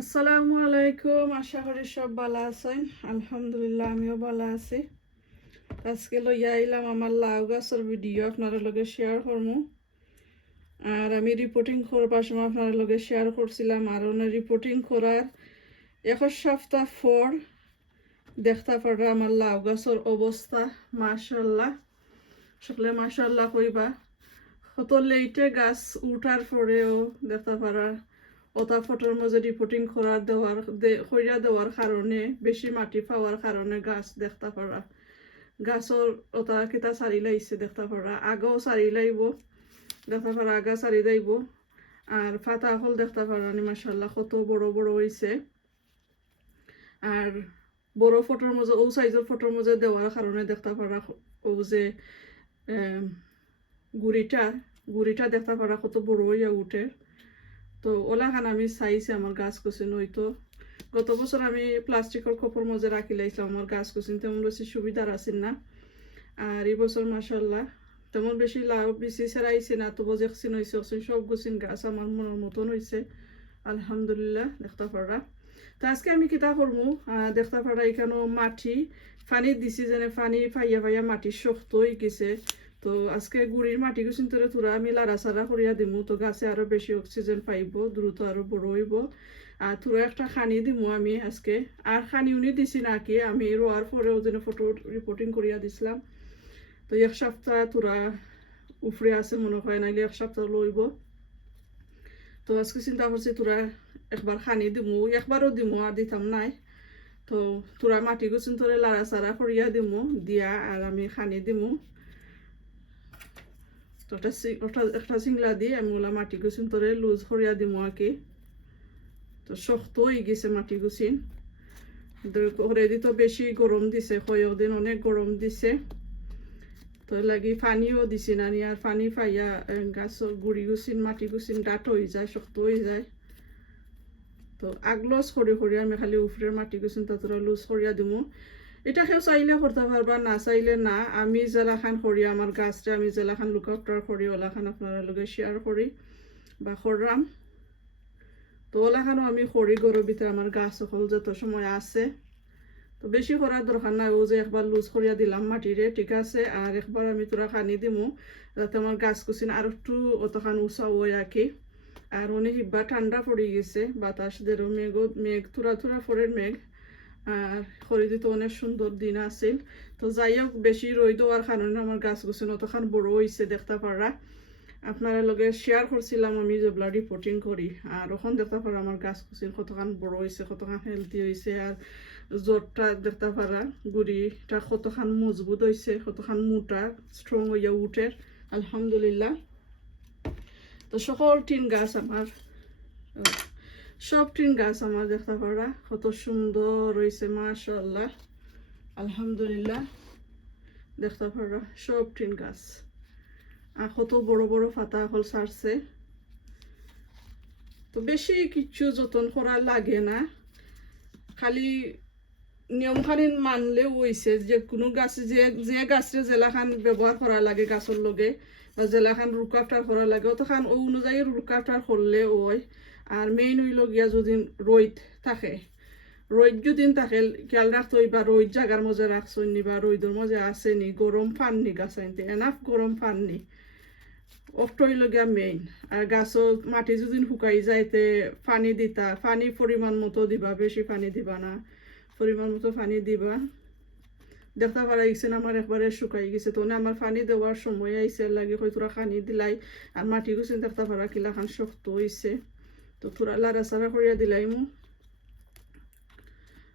আসসালামু আলাইকুম, আশা করি সব ভালো আছেন। আলহামদুলিল্লাহ, আমিও ভালো আছি। আজকে লইয়া আইলাম আমার লাউ গাছের ভিডিও আপনার লগে শেয়ার করব আর আমি রিপোর্টিং করবার সময় আপনার লগে শেয়ার করছিলাম। আর রিপোর্টিং করার এক সপ্তাহ পর দেখতে পারে আমার লাউ গাছের অবস্থা মাশাল্লাহ সকলে মাশাল্লাহ কইবা। কত লেটে গাছ উঠার পরেও দেখতে পারা ওটা ফটোর মাঝে রিপোর্টিং করার দেওয়ার কইরা দেওয়ার কারণে বেশি মাটি পাওয়ার কারণে গাছ দেখতে পারা গাছর ওটা কিতা সারি লাইছে দেখতে পারা আগেও সারি লাইব দেখতে পারা আগা সারি যাইব আর ফাতা হল দেখতে পারা নি মাসাল্লাহ কত বড় বড় হয়েছে আর বড় ফটোর মাঝে ও সাইজের ফটোর মাঝে দেওয়ার কারণে দেখতে পারা ও যে গুড়িটা গুড়িটা দেখতে পারা কত বড় হইয়া উঠে। তো ওলাখান আমি চাইছি আমার গাছ কুচিন হয়তো গত বছর আমি প্লাস্টিকের খোপর মধ্যে রাখি লাইছিলাম আমার গাছ কুচিন তেমন বেশি সুবিধার আছিল না। আর এই বছর মাসাল্লাহ তেমন বেশি লাভ বেশি সেরাইছে না তবু যেকচিন হয়েছে সব গুছিন গাছ আমার মনের মতন হয়েছে আলহামদুলিল্লাহ, দেখতে পারা তো আজকে আমি কিতা করব দেখতে পারা এখানেও মাটি, পানি দিছি যেনে পানি ফাইয়া ফাইয়া মাটি শক্ত হয়ে গেছে। তো আজকে গুড়ির মাটি গুছিন তোরে আমি লাড়া সাড়া করিয়া দিমু। তো গাছে আরও বেশি অক্সিজেন পাইব, দ্রুত আরও বড় হইব। আর তোরা একটা খানি দিমু আমি আজকে। আর খানি উনি দিছি নাকি আমি রোয়ার পরেও যেন ফটো রিপোর্টিং করিয়া দিছিলাম। তো এক সপ্তাহ তোরা উফরে আছে মনে হয়, নাইলে এক সপ্তাহ লইব। তো আজকে চিন্তা করছি তোরা একবার খানি দিমু, একবারও দিমু আর দিতাম নাই। তো তোরা মাটি গুছিন তোরে লাড়া চাড়া করিয়া দিমু, দিয়া আর আমি খানি দিমু। একটা একটা সিংলা দিয়ে আমি ওলা মাটি গুছিন তোরে লুজ করিয়া দিম আঁকি তো শক্ত হয়ে গেছে মাটি গুছিন। হরেদি তো বেশি গরম দিছে কয়েক দিন অনেক গরম দিছে। তো লাগি পানিও দিছি না আর পানি পাইয়া গাছর গুড়ি গুছিন, মাটি গুছিন ডাট হয়ে যায়, শক্ত হয়ে যায়। তো আগলস করে করে আমি খালি উফরের মাটি গুছিন তাতরা লুজ করিয়া দিমু। এটা কেউ চাইলে করতে পারবা না চাইলে না। আমি জেলাখান করি আমার গাছটা আমি জেলাখান লুক আফটার করি ওলাখান আপনারা লগে শেয়ার করি বা করলাম তো ওলাখানও আমি করি গরুর আমার গাছ সকল যত সময় আছে। তো বেশি করার দরকার নাই, ও যে একবার লুজ করিয়া দিলাম মাটিরে ঠিক আছে। আর একবার আমি তোরা খানি দিমু, যাতে আমার গাছ কুচিন আর একটু অতখান উঁচা ওই আঁকি। আর অনেক হিব্বা ঠান্ডা পড়ে গেছে, বাতাস দেরও মেঘ মেঘ থোড়া থোড়া পরের মেঘ। আর খরিদি তো অনেক সুন্দর দিন আছিল তো যাই হোক, বেশি রই দেওয়ার কারণে আমার গাছ গুছানো অতখান বড় হয়েছে দেখতে পারা আপনারা লগে শেয়ার করছিলাম আমি যেগুলা রিপোর্টিং করি, আর ওখান দেখতে পারা আমার গাছ কুচিন কতখান বড় হয়েছে কতখান হেলদি হয়েছে আর জ্বরটা দেখতে পারা গুড়িটা কতখান মজবুত হয়েছে কতখান মোটা স্ট্রং হইয়া উঠে, আলহামদুলিল্লাহ। তো সকল টিন গাছ আমার সব টিন গাছ আমার দেখতে পারা কত সুন্দর রয়েছে মাশাল্লাহ আলহামদুলিল্লাহ, দেখতে পারা সব টিন গাছ। আর কত বড় বড় পাতা হল ছাড়ছে। তো বেশি কিছু যতন করা লাগে না। খালি নিয়মখানি মানলেও হয়েছে যে কোনো গাছ যে যে গাছরে জেলাখান ব্যবহার করা লাগে গাছের লগে, বা জেলাখান রুকাফটার করা লাগে, অতখান ও অনুযায়ী রুকাফটার করলে ওই আর মেইন হইল গিয়া যদি রইদ থাকে। রইদ যদি থাকে, খেয়াল রাখতে বা রইদ জাগার রাখছো নি বা রইদের মধ্যে আছে নি, গরম ফান নি গাছ আনতে এনাফ গরম ফান নি অফট হইল গিয়া মেইন আর গাছও মাটি যদি শুকাই যাইতে পানি দিতা, পানি পরিমাণ মতো দিবা, বেশি পানি দিবা না। পরিমাণ মতো পানি দিবা। দেখতে পারা গেছে আমার একবারে শুকাই গেছে, তো আমার পানি দেওয়ার সময় আইসে লাগে হয়তো খানি দিলাই, আর মাটি গুছিন দেখতে পারা কিলা খান শক্ত হয়েছে তো থোড়া লাড়া চাড়া করিয়া দিলাইমু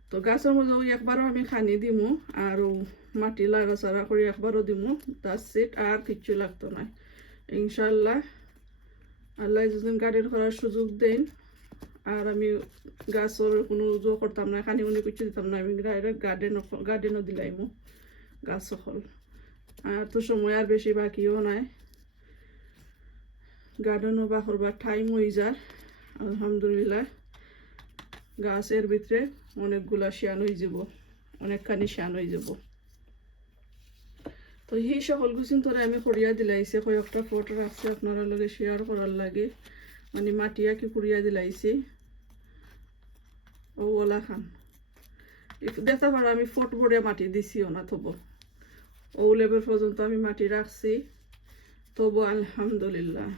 তো গাছের মধ্যে একবারও আমি খানি দিমু আর মাটি লাড়া চাড়া করে একবারও দিমু তার সেট আর কিচ্ছু লাগতো না। ইনশাল্লাহ আল্লাহ যদি গার্ডেন করার সুযোগ দেন। আর আমি গাছের কোনো জো করতাম না, খানি উনি কিছু দিতাম না। আমি ডাইরেক্ট গার্ডেন গার্ডেনও দিলাইমু, গাছ সকল আর তো সময় আর বেশি বাকিও নাই। গার্ডেনও বা করবার টাইম হয়ে যায় আলহামদুলিল্লাহ। গাছের ভিতরে অনেকগুলা শিয়ান হয়ে যাব, অনেকখানি শিয়ান হয়ে যাব। তো সেই সকল গুছিন তোরে আমি করিয়া দিলাইছে, কয়েকটা ফটো রাখছে আপনারা লগে শেয়ার করার লাগে। মানে মাটিয়া কি করিয়া দিলাইছে। ও ওলা খান। দেখতে পারো আমি ফট ভরে মাটি দিছিও না তবু ও লেভেল পর্যন্ত আমি মাটি রাখছি। তবু আলহামদুলিল্লাহ।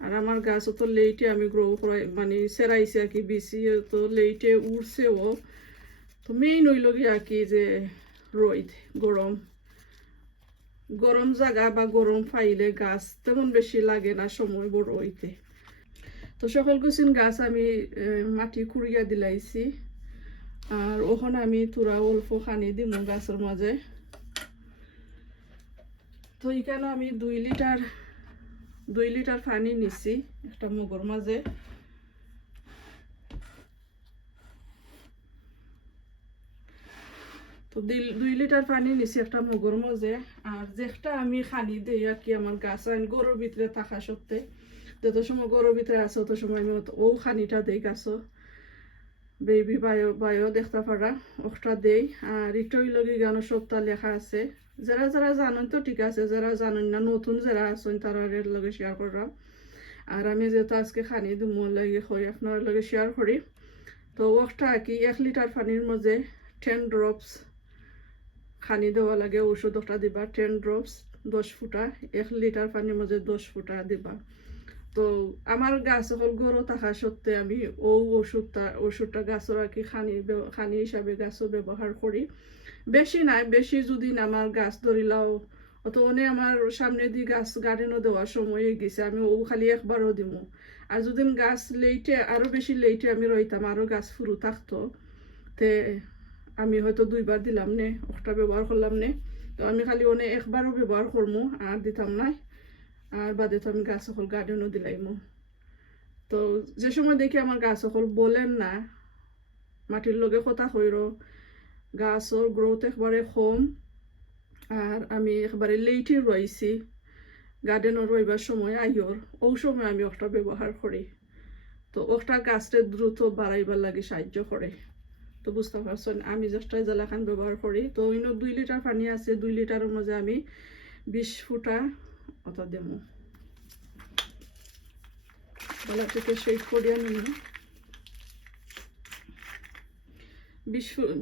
আর আমার গাছও তো লেইটে আমি গ্রো করাই মানে সেরাইছে আর কি, বেশি তো লেইটে উঠছেও তো মেইন হইল কি আর কি যে রোদ, গরম। গরম জায়গা বা গরম ফাইলে গাছ তেমন বেশি লাগে না সময় বড় হইতে। তো সকল কুচিন গাছ আমি মাটি খুঁড়িয়া দিলাইছি। আর ওখানে আমি তুরা অল্প খানি দিম গাছের মাঝে। তো এখানে আমি দুই লিটার দুই লিটার পানি নিছি, একটা মগর মাঝে। তো দুই- লিটার পানি নিছি, একটা মগর মাঝে। আর যেটা আমি খানি দিই আর কি আমার গাছ আইন গরুর ভিতরে থাকা সত্ত্বে। যত সময় গরুর ভিতরে আছে তত সময় আমি ও খানিটা দিই গাছও। বেবি বায়ো বায়ো দেখতে পারা ওটা দেই। আর একটু লগে গান সপ্তাহ লেখা আছে। যারা যারা জানেন তো ঠিক আছে যারা জানেন না নতুন যারা আছেন তারা এর লগে শেয়ার করলাম আর আমি যেহেতু আজকে খানি দিম লাগে হই আপনার লগে শেয়ার করি তো ওটা কি, এক লিটার পানির মধ্যে টেন ড্রপস খানি দেওয়া লাগে ওষুধ একটা দিবা টেন ড্রপস দশ ফুটা, এক লিটার পানির মধ্যে দশ ফুটা দিবা। তো আমার গাছ হল গরু থাকা সত্ত্বে আমি ও ওষুধটা ওষুধটা গাছের আর কি খানি খানি হিসাবে গাছও ব্যবহার করি। বেশি নাই, বেশি যদি আমার গাছ ধরিলাও অত অনেক আমার সামনে দিয়ে গাছ গার্ডেনও দেওয়ার সময় গেছে, আমি ও খালি একবারও দিমু। আর যদি গাছ লেইটে আরও বেশি লেইটে আমি রইতাম আরও গাছ ফুরু থাকতো, তে আমি হয়তো দুইবার দিলাম নে, একটা ব্যবহার করলাম নে, তো আমি খালি অনেক একবারও ব্যবহার করমু, আর দিতাম নাই। আর বাদে তো আমি গাছ সকল গার্ডেনও দিলাইমু। তো যে সময় দেখি আমার গাছ সকল বলেন না, মাটির লগে কথা হইর গাছর গ্রোথ একবারে কম, আর আমি একবারে লেইটে রয়েছি গার্ডেনও রইবার সময় আইয়র ও সময় আমি ওটা ব্যবহার করি তো ওটা গাছটা দ্রুত বাড়াইবার লাগে সাহায্য করে তো বুঝতে পারছেন আমি যেটা জেলাখান ব্যবহার করি তো অন্য দুই লিটার পানি আছে, দুই লিটারের মাঝে আমি বিশ ফুটা দেবো গলা থেকে শেক করিয়া নিন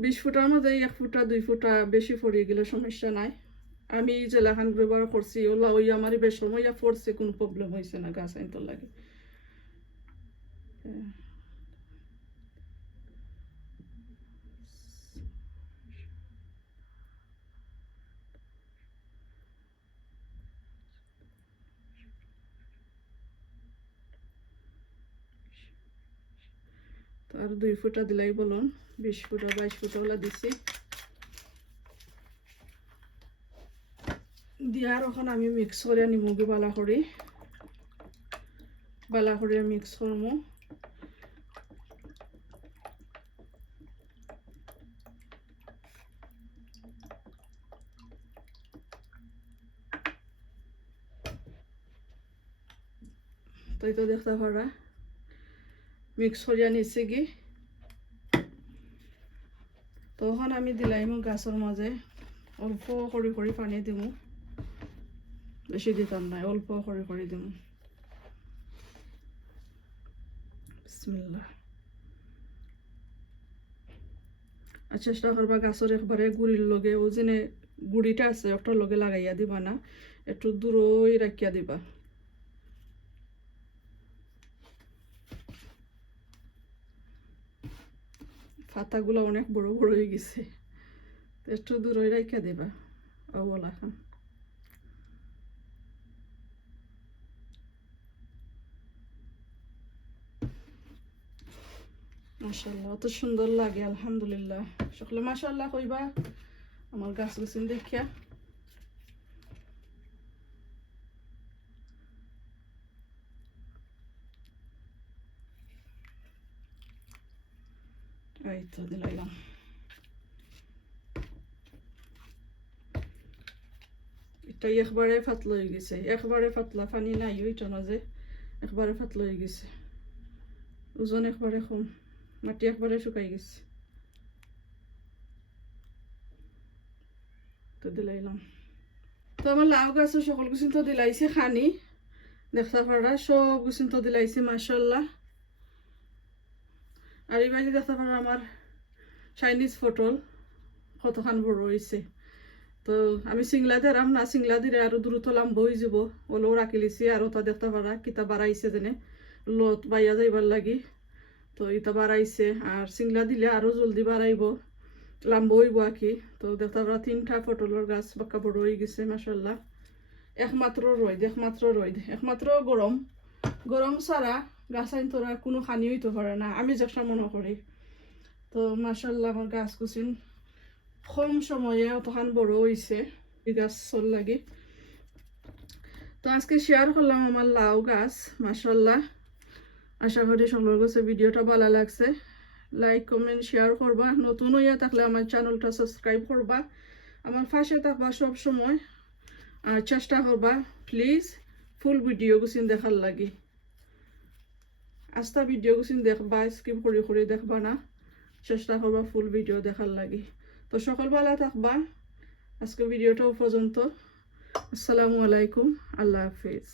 বিশ ফুটার মধ্যে এক ফুটা দুই ফুটা বেশি পড়িয়ে গেলে সমস্যা নাই আমি জেলাখান ব্যবহার করছি ওলা ওই আমার বেশ সময় পড়ছে কোনো প্রবলেম হয়েছে না গাছ আনতে লাগে আর দুই ফুটা দিলাই বলুন, বিশ ফুটা, বাইশ ফুটা ওলা দিছি। দিয়ার এখন আমি মিক্স করে নিমুগি বালা করি বালা করে মিক্স তাই তো দেখতে পারা মিক্স করিয়া নিচ্ছে কি? তখন আমি দিলাইমু গাছের মাঝে অল্প করে করে পানি দিমু বেশি দিতাম না অল্প করে করে আর চেষ্টা করবা গাছের একবারে গুড়ির লগে ও যেনে গুড়িটা আছে ওটার লগে লাগাইয়া দিবা না, একটু দূরই রাখিয়া দিবা। পাতাগুলো অনেক বড় বড় হয়ে গেছে। একটু দূরে রেখে দেবা, অবলা খান। মাশাল্লাহ অত সুন্দর লাগে, আলহামদুলিল্লাহ। সকলে মাশাল্লাহ কইবা, আমার গাছ গুছিন দেখিয়া। এই তো দিলাইলাম এটা একবারে পাতলা হয়ে গেছে একবারে পাতলা পানি নাই ওইটা না যে একবারে পাতলা হয়ে গেছে ওজন একবারে কম মাটি একবারে শুকাই গেছে তো দিলাইলাম তো আমার লাউ গাছের সকল কিছু তো দিলাইছে খানি দেখতে পারা সব কিছু তো দিলাইছে মাসাল্লাহ আর এই বাইরে দেখতে পারো আমার চাইনিজ পটল কতখান বড় হয়েছে। তো আমি সিংলা দিলাম না, সিংলা দিলে আরও দ্রুত লাম্ব হয়ে যাব। ওলেও রাখি লিছি, আর ওটা দেখতে পারা, কিতা বাড়াইছে যেনে লত বাইয়া যাইবার লাগি। তো ইটা বাড়াইছে আর সিংলা দিলে আরও জলদি বাড়াইব, লাম্ব হইব আর কি। তো দেখতে পারা তিনটা পটলের গাছ বাক্কা বড় হয়ে গেছে মাসাল্লাহ একমাত্র রোদ একমাত্র রোদ, একমাত্র গরম। গরম ছাড়া গাছ আইন তোরা কোনো হানি হইতে পারে না, আমি যেটা মনে করি। তো মাসাল্লাহ আমার গাছ কুচিন কম সময়ে অতখান বড় হয়েছে গাছ চল লাগে। তো আজকে শেয়ার করলাম আমার লাউ গাছ মাসাল্লাহ আশা করি সকলের কাছে ভিডিওটা ভালো লাগছে। লাইক কমেন্ট শেয়ার করবা। নতুন হইয়া থাকলে আমার চ্যানেলটা সাবস্ক্রাইব করবা। আমার পাশে থাকবা সব সময়। আর চেষ্টা করবা প্লিজ ফুল ভিডিও গুছিন দেখার লাগি। আস্তা ভিডিও গুছিন দেখবা, স্কিপ করে করে দেখবা না। চেষ্টা করবা ফুল ভিডিও দেখার লাগে। তো সকল ভালো থাকবা। আজকে ভিডিওটাও পর্যন্ত আসসালামু আলাইকুম। আল্লাহ হাফিজ।